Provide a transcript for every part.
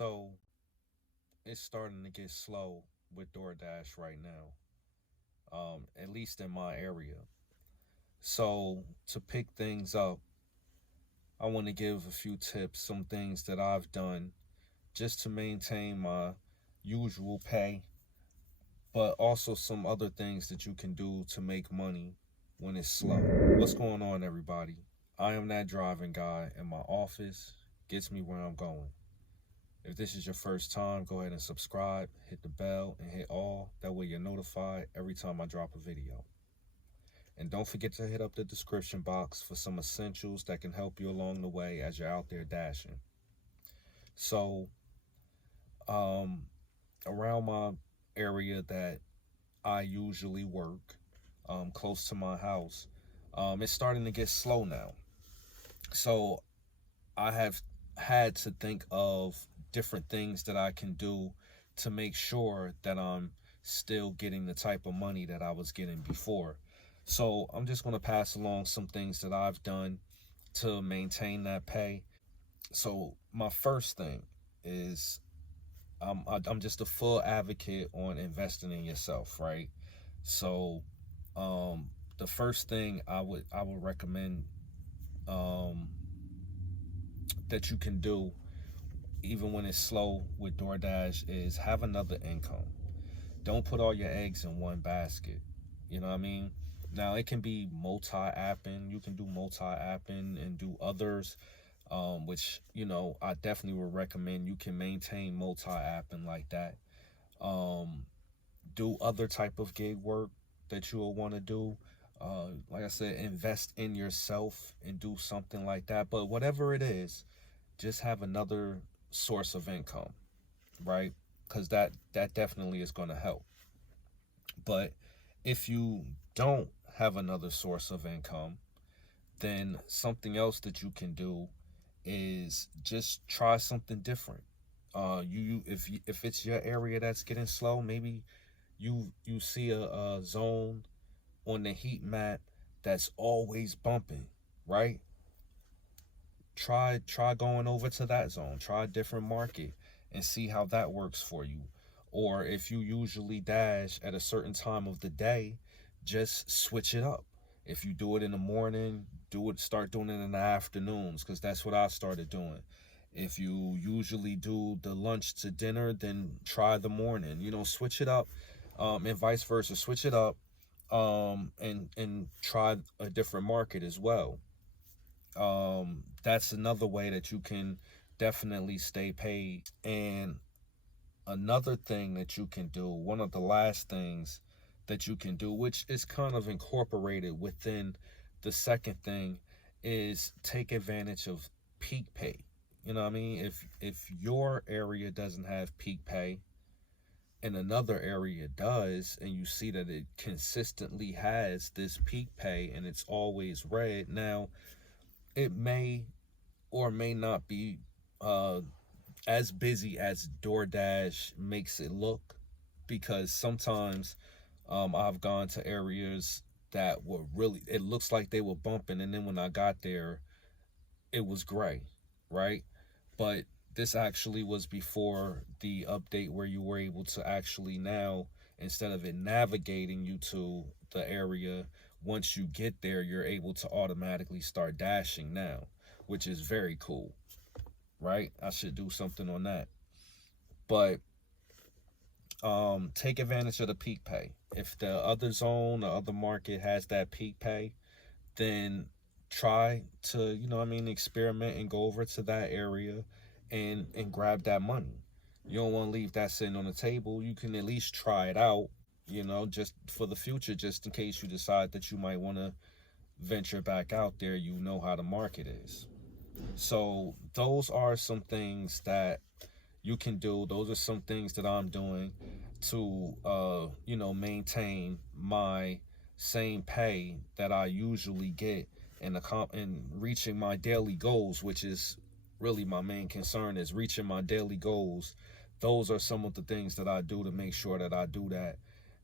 So it's starting to get slow with Doordash right now, at least in my area. So to pick things up, I want to give a few tips, some things that I've done just to maintain my usual pay, but also some other things that you can do to make money when it's slow. What's going on, everybody? I am that driving guy, and my office gets me where I'm going. If this is your first time, go ahead and subscribe, hit the bell, and hit all. That way you're notified every time I drop a video. And don't forget to hit up the description box for some essentials that can help you along the way as you're out there dashing. So, um, around my area that I usually work, close to my house, it's starting to get slow now. So I have had to think of different things that I can do to make sure that I'm still getting the type of money that I was getting before. So I'm just going to pass along some things that I've done to maintain that pay. So my first thing is I'm just a full advocate on investing in yourself, right? So the first thing I would recommend um, that you can do even when it's slow with DoorDash is have another income. Don't put all your eggs in one basket. You know what I mean? Now it can be multi-apping. You can do multi-apping and do others, which I definitely would recommend. You can maintain multi-apping like that. Um, do other type of gig work that you'll want to do. Like I said, invest in yourself and do something like that. But whatever it is, just have another source of income, right? Because that definitely is going to help. But if you don't have another source of income, then something else that you can do is just try something different. If it's your area that's getting slow, maybe you see a zone on the heat map that's always bumping, right? Try going over to that zone. Try a different market and see how that works for you. Or if you usually dash at a certain time of the day, just switch it up. If you do it in the morning, start doing it in the afternoons, because that's what I started doing. If you usually do the lunch to dinner, then try the morning. Switch it up, and vice versa. Switch it up, and try a different market as well. That's another way that you can definitely stay paid. And another thing that you can do, one of the last things that you can do, which is kind of incorporated within the second thing, is take advantage of peak pay. You know what I mean? If your area doesn't have peak pay and another area does, and you see that it consistently has this peak pay and it's always red, now it may or may not be uh, as busy as DoorDash makes it look, because sometimes I've gone to areas that were really, it looks like they were bumping, and then when I got there, it was gray, right? But this actually was before the update where you were able to actually now, instead of it navigating you to the area, once you get there, you're able to automatically start dashing now, which is very cool, right? I should do something on that. But take advantage of the peak pay. If the other zone, the other market has that peak pay, then try to, experiment and go over to that area and grab that money. You don't want to leave that sitting on the table. You can at least try it out, just for the future, just in case you decide that you might want to venture back out there. You know how the market is. So those are some things that you can do. Those are some things that I'm doing to maintain my same pay that I usually get, and reaching my daily goals, which is really my main concern, is reaching my daily goals. Those are some of the things that I do to make sure that I do that.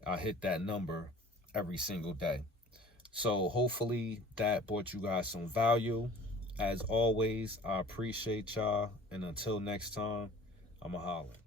I hit that number every single day. So hopefully that brought you guys some value. As always, I appreciate y'all, and until next time, I'ma holler.